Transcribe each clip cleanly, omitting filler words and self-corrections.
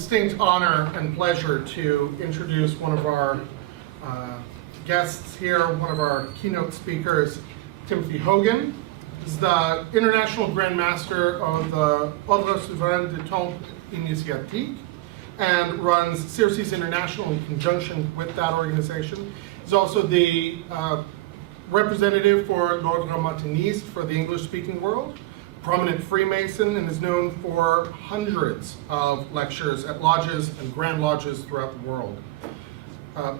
distinct honor and pleasure to introduce one of our guests here, one of our keynote speakers, Timothy Hogan. He's the International Grand Master of the Ordre Souverain de Templars and Initiatique and runs Circes International in conjunction with that organization. He's also the representative for l'Ordre Martiniste for the English-speaking world, prominent Freemason, and is known for hundreds of lectures at lodges and grand lodges throughout the world.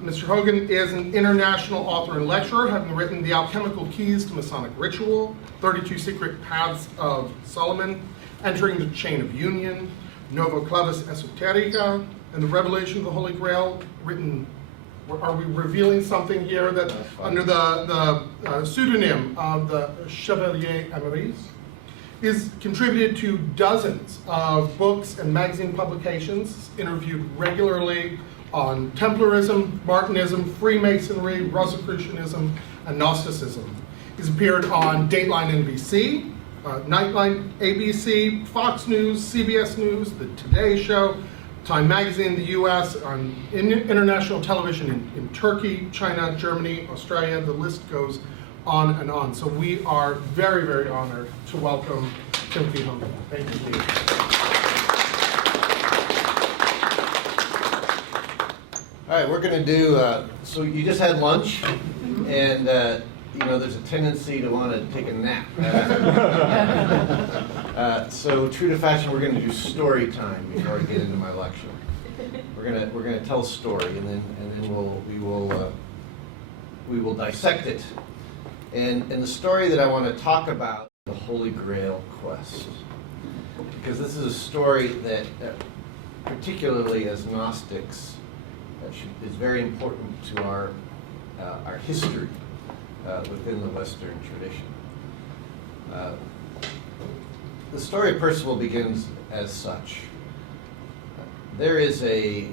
Mr. Hogan is an international author and lecturer, having written The Alchemical Keys to Masonic Ritual, 32 Secret Paths of Solomon, Entering the Chain of Union, Novo Clavis Esoterica, and The Revelation of the Holy Grail, written, are we revealing something here that under the pseudonym of the Chevalier Amaris? He's contributed to dozens of books and magazine publications, interviewed regularly on Templarism, Martinism, Freemasonry, Rosicrucianism, and Gnosticism. He's appeared on Dateline NBC, Nightline ABC, Fox News, CBS News, The Today Show, Time Magazine in the US, on international television in Turkey, China, Germany, Australia. The list goes on and on. So we are very, very honored to welcome Timothy Hogan. Thank you. All right, we're going to do, so you just had lunch, and you know, there's a tendency to want to take a nap. So true to fashion, we're going to do story time before I get into my lecture. We're going to tell a story, and then we will dissect it. And the story that I want to talk about, the Holy Grail quest, because this is a story that particularly as Gnostics, is very important to our history within the Western tradition. The story of Parzival begins as such. There is a,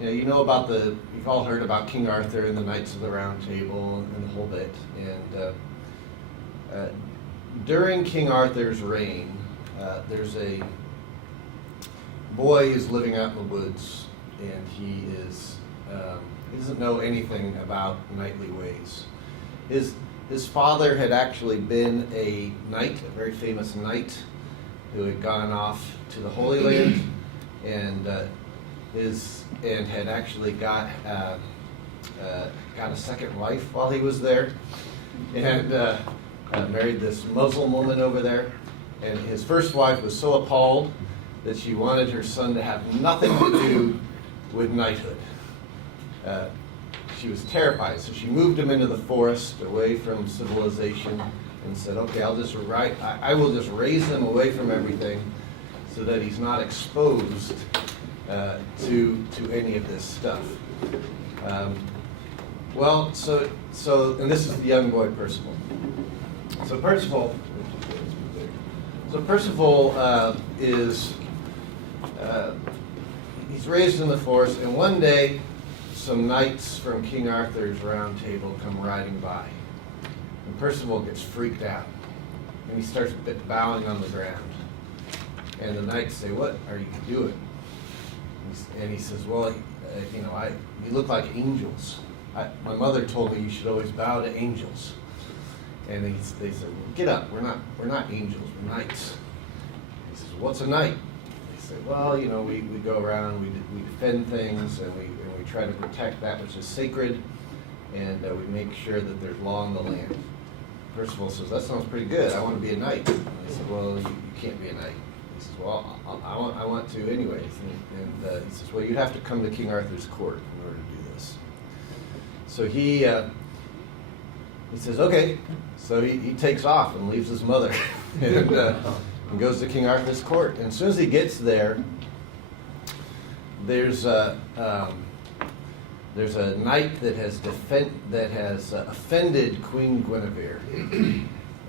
you know about you've all heard about King Arthur and the Knights of the Round Table and the whole bit. And during King Arthur's reign, there's a boy who's living out in the woods, and he doesn't know anything about knightly ways. His father had actually been a knight, a very famous knight, who had gone off to the Holy Land, and had actually got a second wife while he was there, and married this Muslim woman over there. And his first wife was so appalled that she wanted her son to have nothing to do with knighthood. She was terrified, so she moved him into the forest, away from civilization, and said, "Okay, I will just raise him away from everything, so that he's not exposed to any of this stuff." And this is the young boy Parzival. So Parzival is. He's raised in the forest, and one day some knights from King Arthur's Round Table come riding by. And Parzival gets freaked out, and he starts bowing on the ground. And the knights say, "What are you doing?" And he says, "Well, you look like angels. My mother told me you should always bow to angels." And they said, "Well, get up, we're not angels, we're knights." He says, "What's a knight?" Well, we go around, we defend things, and we try to protect that which is sacred, and we make sure that there's law in the land. Parzival says, "That sounds pretty good. I want to be a knight." And they said, "Well, you can't be a knight." He says, "Well, I want to anyways." And he says, "Well, you have to come to King Arthur's court in order to do this." So he says, "Okay." So he takes off and leaves his mother and goes to King Arthur's court. And as soon as he gets there, there's a knight that has offended Queen Guinevere,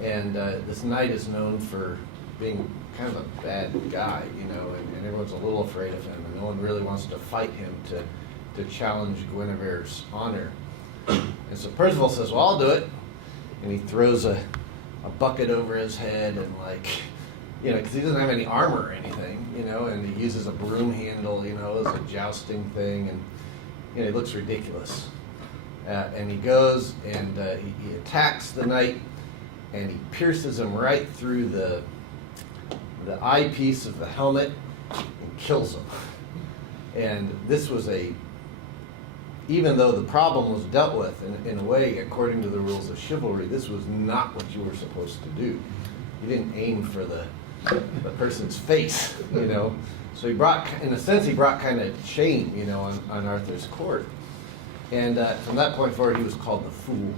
and this knight is known for being kind of a bad guy, and everyone's a little afraid of him, and no one really wants to fight him to challenge Guinevere's honor. And so Parzival says, "Well, I'll do it," and he throws a bucket over his head and because he doesn't have any armor or anything, and he uses a broom handle, as a jousting thing, and he looks ridiculous. And he goes and he attacks the knight, and he pierces him right through the eyepiece of the helmet and kills him. And this was even though the problem was dealt with in a way, according to the rules of chivalry, this was not what you were supposed to do. You didn't aim for the person's face, So he brought kind of shame, on Arthur's court. And from that point forward, he was called the Fool.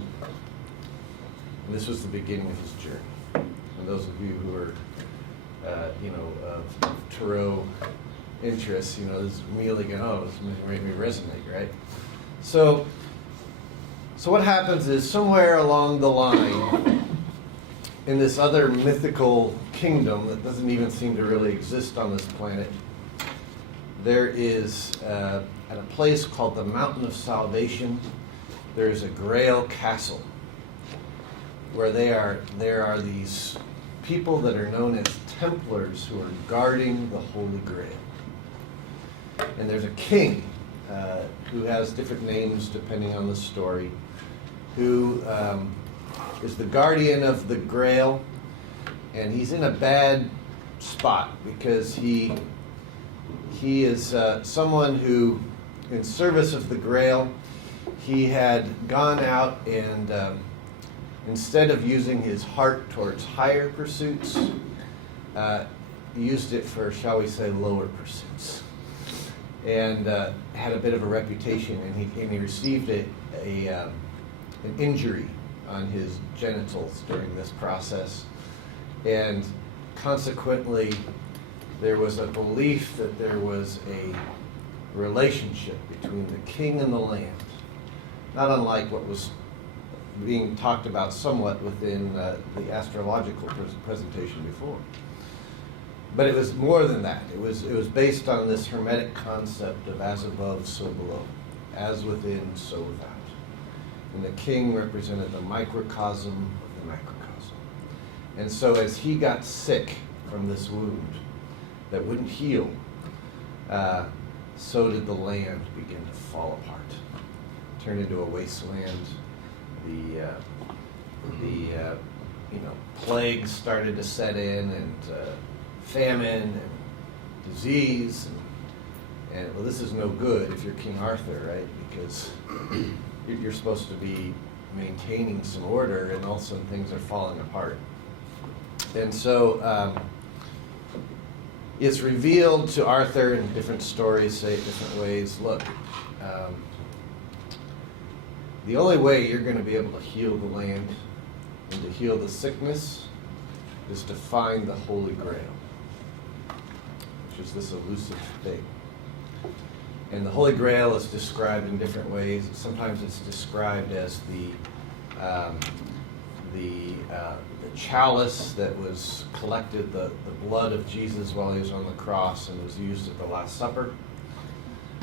And this was the beginning of his journey. And those of you who are, of Tarot interests, this is immediately going, this made me resonate, right? So what happens is somewhere along the line, in this other mythical kingdom that doesn't even seem to really exist on this planet, there is, at a place called the Mountain of Salvation, there is a Grail castle, where there are these people that are known as Templars who are guarding the Holy Grail. And there's a king who has different names depending on the story, who is the guardian of the Grail, and he's in a bad spot because he is someone who, in service of the Grail, he had gone out and instead of using his heart towards higher pursuits, he used it for, shall we say, lower pursuits, and had a bit of a reputation, and he received an injury on his genitals during this process, and consequently there was a belief that there was a relationship between the king and the land, not unlike what was being talked about somewhat within the astrological presentation before. But it was more than that. It was based on this hermetic concept of as above, so below, as within, so without. And the king represented the microcosm of the macrocosm. And so as he got sick from this wound that wouldn't heal, so did the land begin to fall apart, turn into a wasteland. The plagues started to set in, and famine and disease, and well, this is no good if you're King Arthur, right? Because you're supposed to be maintaining some order, and all of a sudden things are falling apart. And so it's revealed to Arthur, in different stories say it different ways. Look, the only way you're going to be able to heal the land and to heal the sickness is to find the Holy Grail, which is this elusive thing. And the Holy Grail is described in different ways. Sometimes it's described as the chalice that was collected, the blood of Jesus while he was on the cross and was used at the Last Supper.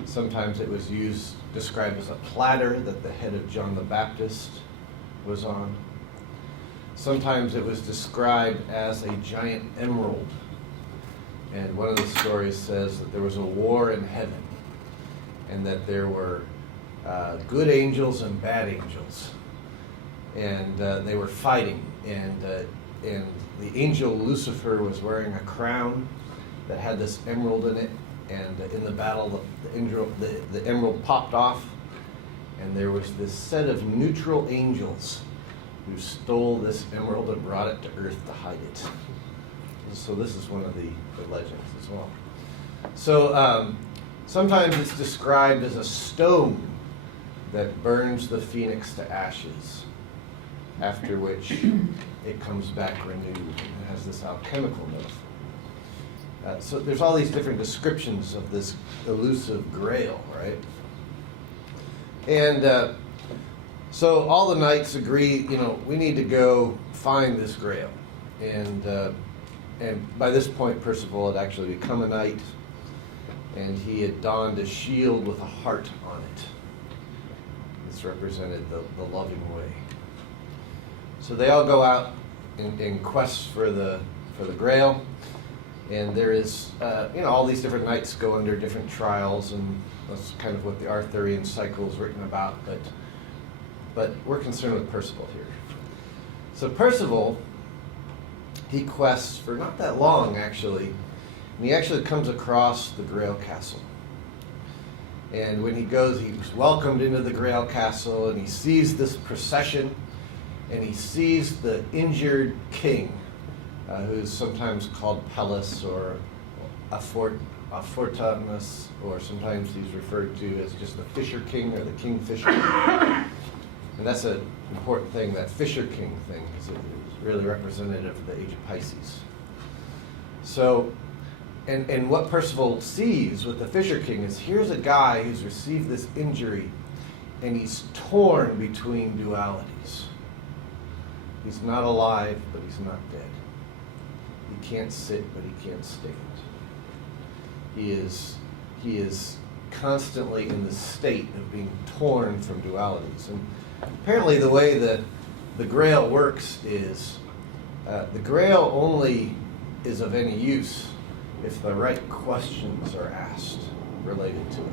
Sometimes it was described as a platter that the head of John the Baptist was on. Sometimes it was described as a giant emerald. And one of the stories says that there was a war in heaven, and that there were good angels and bad angels. And they were fighting. And the angel Lucifer was wearing a crown that had this emerald in it. And in the battle, the emerald popped off, and there was this set of neutral angels who stole this emerald and brought it to earth to hide it. So this is one of the legends as well. So sometimes it's described as a stone that burns the phoenix to ashes, after which it comes back renewed and has this alchemical note. So there's all these different descriptions of this elusive Grail, right? And so all the knights agree, we need to go find this Grail. And by this point, Percival had actually become a knight, and he had donned a shield with a heart on it. This represented the loving way. So they all go out in quest for the Grail. And there is, all these different knights go under different trials, and that's kind of what the Arthurian cycle is written about, but we're concerned with Percival here. So Percival, he quests for not that long, actually, and he actually comes across the Grail Castle. And when he goes, he's welcomed into the Grail Castle, and he sees this procession, and he sees the injured king, who's sometimes called Pelus or Afortunus, or sometimes he's referred to as just the Fisher King or the Kingfisher. And that's an important thing, that Fisher King thing, because it is really representative of the age of Pisces. So, and what Percival sees with the Fisher King is, here's a guy who's received this injury, and he's torn between dualities. He's not alive, but he's not dead. He can't sit, but he can't stand. He is constantly in the state of being torn from dualities. And apparently the way the Grail works is, the Grail only is of any use if the right questions are asked related to it.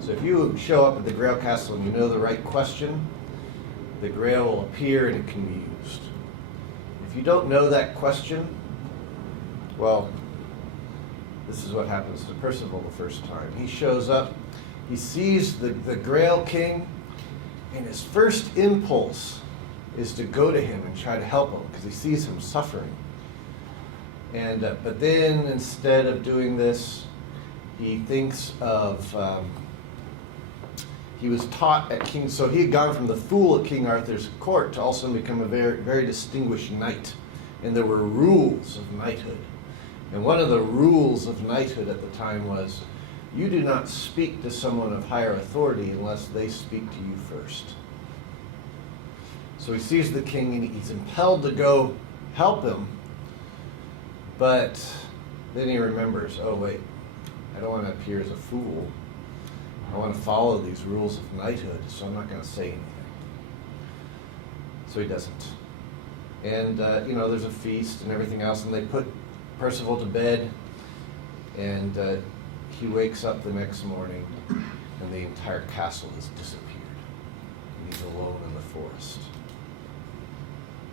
So if you show up at the Grail Castle and you know the right question, the Grail will appear and it can be used. If you don't know that question, well, this is what happens to Percival the first time. He shows up, he sees the Grail King, and his first impulse is to go to him and try to help him because he sees him suffering. And but then instead of doing this, he thinks of, he was taught at King, so he had gone from the fool at King Arthur's court to also become a very, very distinguished knight. And there were rules of knighthood. And one of the rules of knighthood at the time was, you do not speak to someone of higher authority unless they speak to you first. So he sees the king and he's impelled to go help him, but then he remembers, oh wait, I don't want to appear as a fool. I want to follow these rules of knighthood, so I'm not going to say anything. So he doesn't. And, there's a feast and everything else, and they put Percival to bed, and he wakes up the next morning, and the entire castle has disappeared. And he's alone in the forest.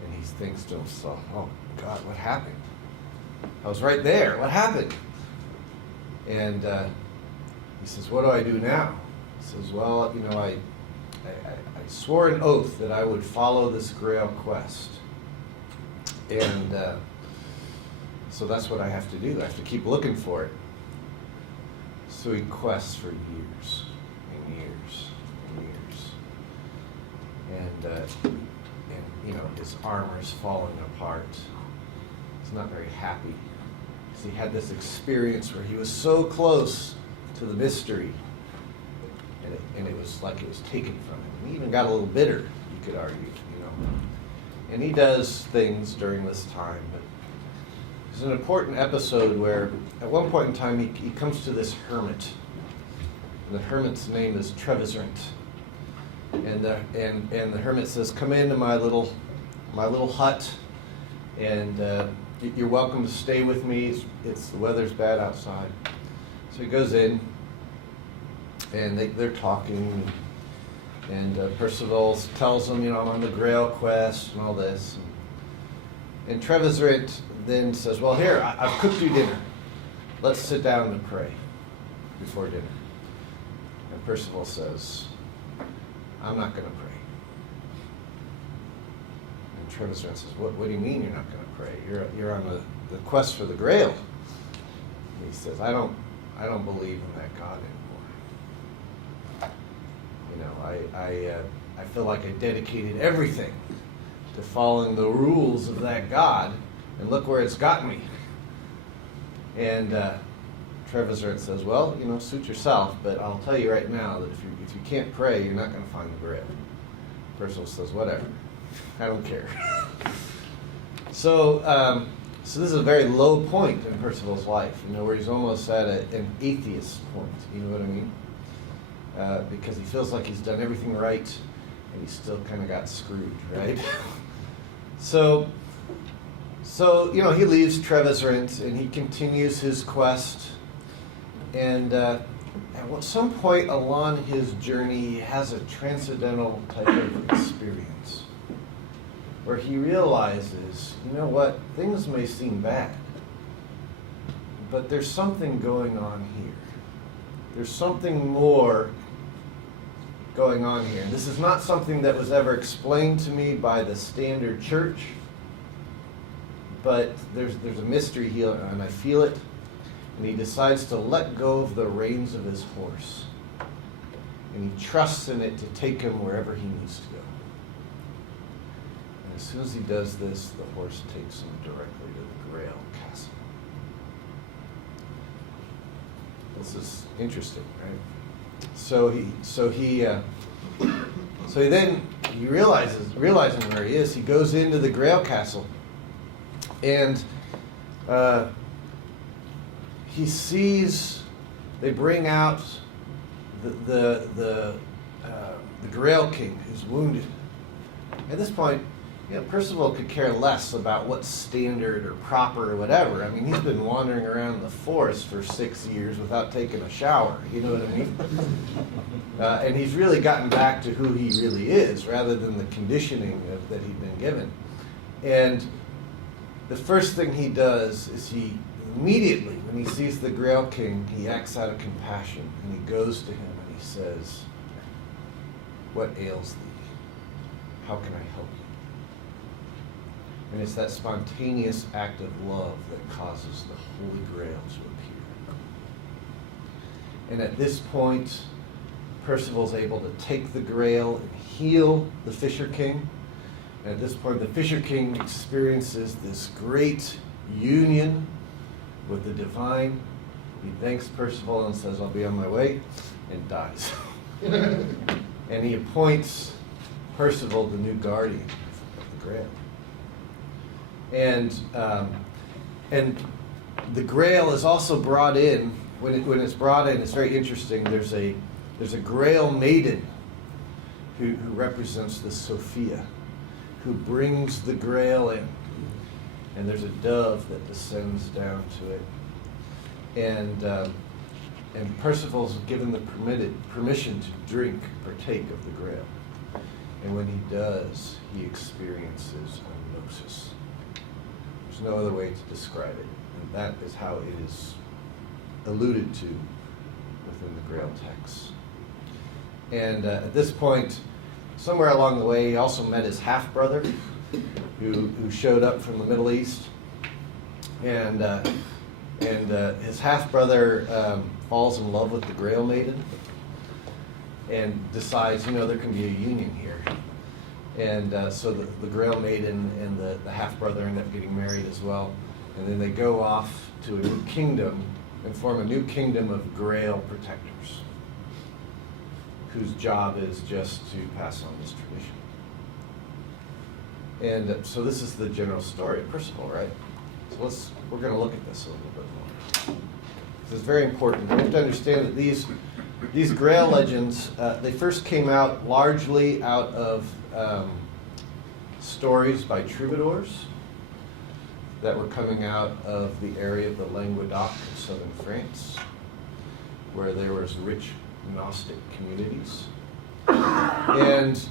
And he thinks to himself, oh, God, what happened? I was right there. What happened? And he says, what do I do now? He says, well, I swore an oath that I would follow this Grail quest. And so that's what I have to do. I have to keep looking for it. So he quests for years and years and years. And his armor is falling apart. He's not very happy. Because he had this experience where he was so close to the mystery. And it was like it was taken from him. And he even got a little bitter, you could argue, And he does things during this time, but there's an important episode where at one point in time he comes to this hermit. And the hermit's name is Treviserant. And the hermit says, come into my little hut, and you're welcome to stay with me. The weather's bad outside. So he goes in, and they're talking, and Percival tells him, I'm on the Grail quest and all this. And Treviserant then says, well, here, I've cooked you dinner. Let's sit down and pray before dinner. And Percival says, I'm not going to pray. And Treviserant says, what do you mean you're not going to pray? You're on the quest for the Grail. And he says, I don't believe in that God anymore. I feel like I dedicated everything to following the rules of that God, and look where it's got me. And Treviserant says, well, suit yourself, but I'll tell you right now that if you can't pray, you're not going to find the Grail. Percival says, whatever, I don't care. So this is a very low point in Percival's life, where he's almost at an atheist point, you know what I mean? Because he feels like he's done everything right, and he still kind of got screwed, right? So So, he leaves Trevisorant and he continues his quest. And at some point along his journey, he has a transcendental type of experience where he realizes, you know what, things may seem bad, but there's something going on here. There's something more going on here. This is not something that was ever explained to me by the standard church, but there's a mystery here, and I feel it. And he decides to let go of the reins of his horse, and he trusts in it to take him wherever he needs to go. And as soon as he does this, the horse takes him directly to the Grail castle. This is interesting, right? So he realizing where he is, he goes into the Grail castle, and he sees they bring out the Grail King who's wounded. At this point, Parzival could care less about what's standard or proper or whatever. I mean, he's been wandering around the forest for 6 years without taking a shower. You know what I mean? And he's really gotten back to who he really is, rather than the conditioning that he'd been given. And the first thing he does is he immediately, when he sees the Grail King, he acts out of compassion, and he goes to him and he says, "What ails thee? How can I help you?" And it's that spontaneous act of love that causes the Holy Grail to appear. And at this point, Parzival's able to take the Grail and heal the Fisher King. And at this point, the Fisher King experiences this great union with the divine. He thanks Parzival and says, "I'll be on my way," and dies. And he appoints Parzival the new guardian of the Grail. And the Grail is also brought in. When it's brought in, it's very interesting. There's a Grail maiden who represents the Sophia, who brings the Grail in. And there's a dove that descends down to it. And Parzival's given the permission to partake of the Grail. And when he does, he experiences a gnosis. There's no other way to describe it. And that is how it is alluded to within the Grail text. And at this point, somewhere along the way, he also met his half-brother, who showed up from the Middle East. And his half-brother falls in love with the Grail maiden and decides, there can be a union here. And so the Grail maiden and the half-brother end up getting married as well. And then they go off to a new kingdom and form a new kingdom of Grail protectors, whose job is just to pass on this tradition. And so this is the general story of Parzival, right? So we're going to look at this a little bit more. This is very important. We have to understand that these Grail legends, they first came out largely out of stories by troubadours that were coming out of the area of the Languedoc in southern France, where there was rich Gnostic communities. And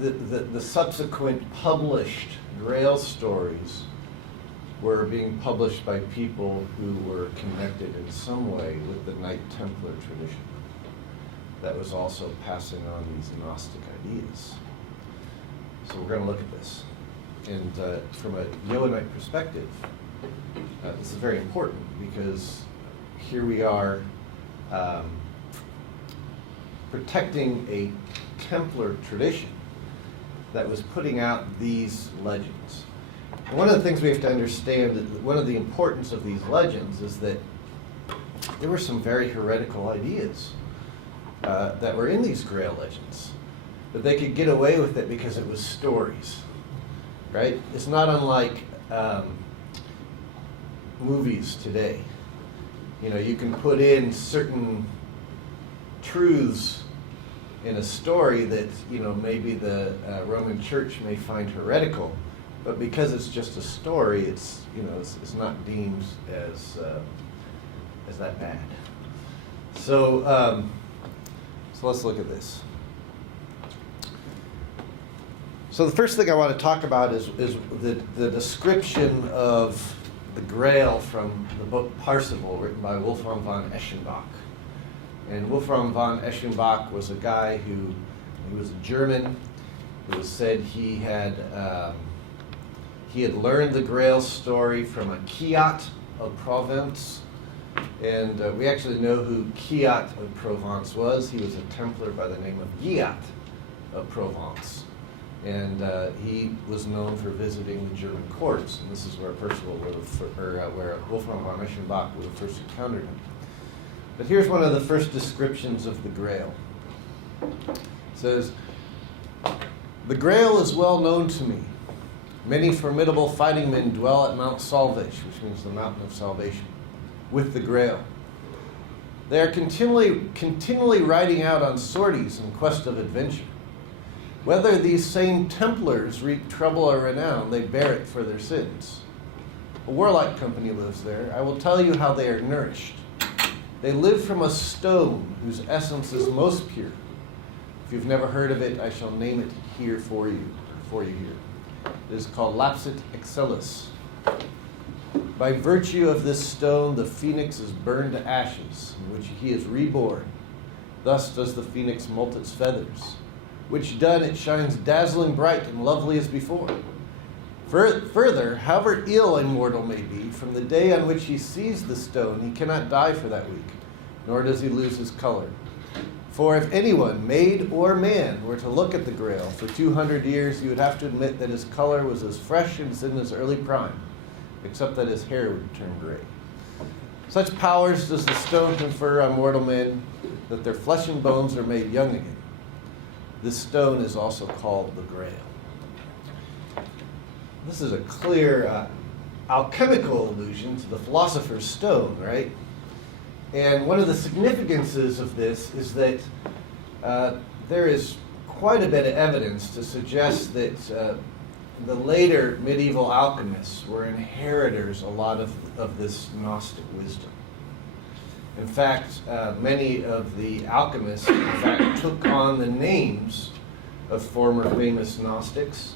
the subsequent published Grail stories were being published by people who were connected in some way with the Knight Templar tradition that was also passing on these Gnostic ideas. So we're going to look at this. And from a Johannite perspective, this is very important, because here we are protecting a Templar tradition that was putting out these legends. And one of the things we have to understand, one of the importance of these legends, is that there were some very heretical ideas that were in these Grail legends, but they could get away with it because it was stories, right? It's not unlike movies today. You can put in certain truths in a story that maybe the Roman Church may find heretical, but because it's just a story, it's not deemed as that bad. So let's look at this. So the first thing I want to talk about is the description of the Grail from the book Parzival, written by Wolfram von Eschenbach. And Wolfram von Eschenbach was a guy he was a German. It was said he had learned the Grail story from a Chiat of Provence. And we actually know who Chiat of Provence was. He was a Templar by the name of Guiat of Provence. And he was known for visiting the German courts. And this is where Percival where Wolfram von Eschenbach would have first encountered him. But here's one of the first descriptions of the Grail. It says, "The Grail is well known to me. Many formidable fighting men dwell at Mount Salvage," which means the mountain of salvation, "with the Grail. They are continually riding out on sorties in quest of adventure. Whether these same Templars reap trouble or renown, they bear it for their sins. A warlike company lives there. I will tell you how they are nourished. They live from a stone whose essence is most pure. If you've never heard of it, I shall name it here for you here. It is called Lapsit Excellis. By virtue of this stone, the phoenix is burned to ashes, in which he is reborn. Thus does the phoenix molt its feathers, which done it shines dazzling bright and lovely as before. Further, however ill a mortal may be, from the day on which he sees the stone, he cannot die for that week, nor does he lose his color. For if anyone, maid or man, were to look at the Grail for 200 years, he would have to admit that his color was as fresh as in his early prime, except that his hair would turn gray. Such powers does the stone confer on mortal men, that their flesh and bones are made young again. This stone is also called the Grail." This is a clear alchemical allusion to the philosopher's stone, right? And one of the significances of this is that there is quite a bit of evidence to suggest that the later medieval alchemists were inheritors a lot of this Gnostic wisdom. In fact, many of the alchemists, in fact, took on the names of former famous Gnostics,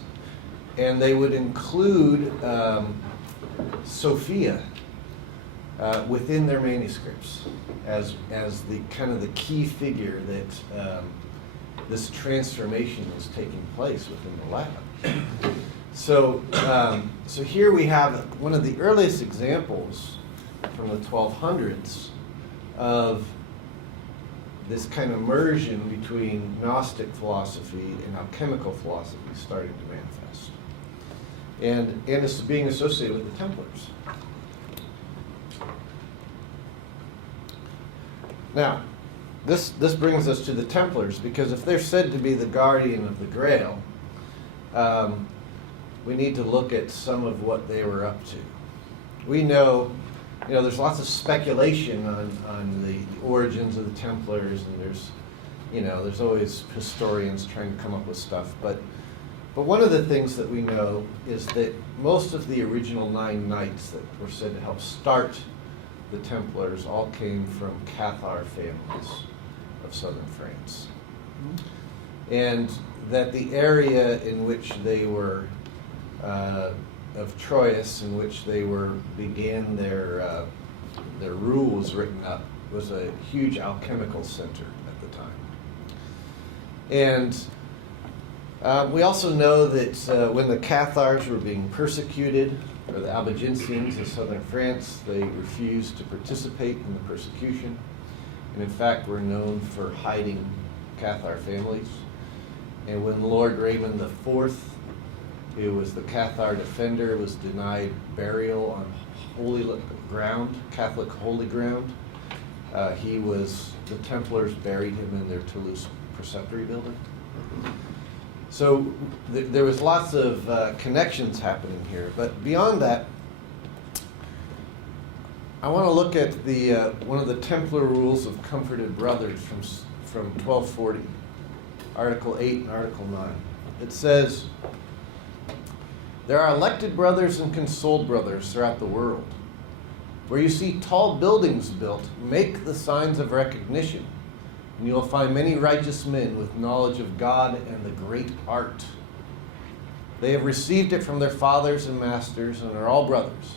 and they would include Sophia within their manuscripts as the kind of the key figure that this transformation was taking place within the lab. So here we have one of the earliest examples from the 1200s of this kind of immersion between Gnostic philosophy and alchemical philosophy starting to manifest. And this is being associated with the Templars. Now, this brings us to the Templars, because if they're said to be the guardian of the Grail, we need to look at some of what they were up to. We know, there's lots of speculation on the origins of the Templars, and there's always historians trying to come up with stuff. But one of the things that we know is that most of the original 9 knights that were said to help start the Templars all came from Cathar families of southern France. And that the area in which they were, of Troyes, in which they began their rules written up, was a huge alchemical center at the time. And we also know that when the Cathars were being persecuted, or the Albigensians in southern France, they refused to participate in the persecution, and in fact were known for hiding Cathar families. And when Lord Raymond IV, who was the Cathar defender, was denied burial on holy ground, Catholic holy ground, the Templars buried him in their Toulouse preceptory building. So there was lots of connections happening here. But beyond that, I want to look at one of the Templar rules of comforted brothers from 1240, Article 8 and Article 9. It says, There are elected brothers and consoled brothers throughout the world. Where you see tall buildings built, make the signs of recognition, and you will find many righteous men with knowledge of God and the great art. They have received it from their fathers and masters and are all brothers.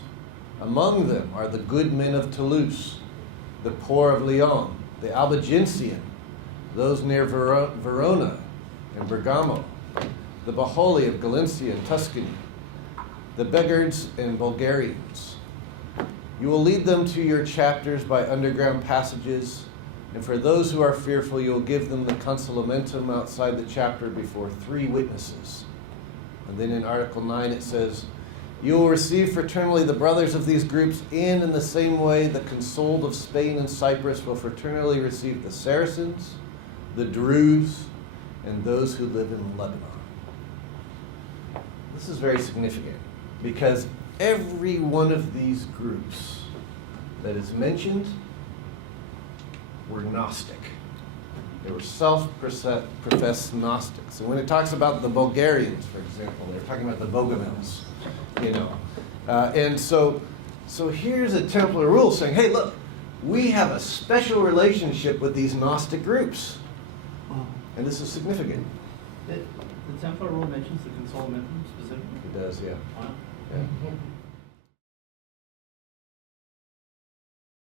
Among them are the good men of Toulouse, the poor of Lyon, the Albigensian, those near Verona and Bergamo, the Boholi of Galicia and Tuscany, the Begards and Bulgarians. You will lead them to your chapters by underground passages, and for those who are fearful, you will give them the consolamentum outside the chapter before 3 witnesses. And then in Article 9 it says, you will receive fraternally the brothers of these groups, and in the same way the consoled of Spain and Cyprus will fraternally receive the Saracens, the Druze, and those who live in Lebanon. This is very significant because every one of these groups that is mentioned were Gnostic. They were self-professed Gnostics. And when it talks about the Bulgarians, for example, they're talking about the Bogomils, and so here's a Templar rule saying, hey, look, we have a special relationship with these Gnostic groups. And this is significant. The Templar rule mentions the consolamentum specifically? It does, yeah. Wow. Yeah.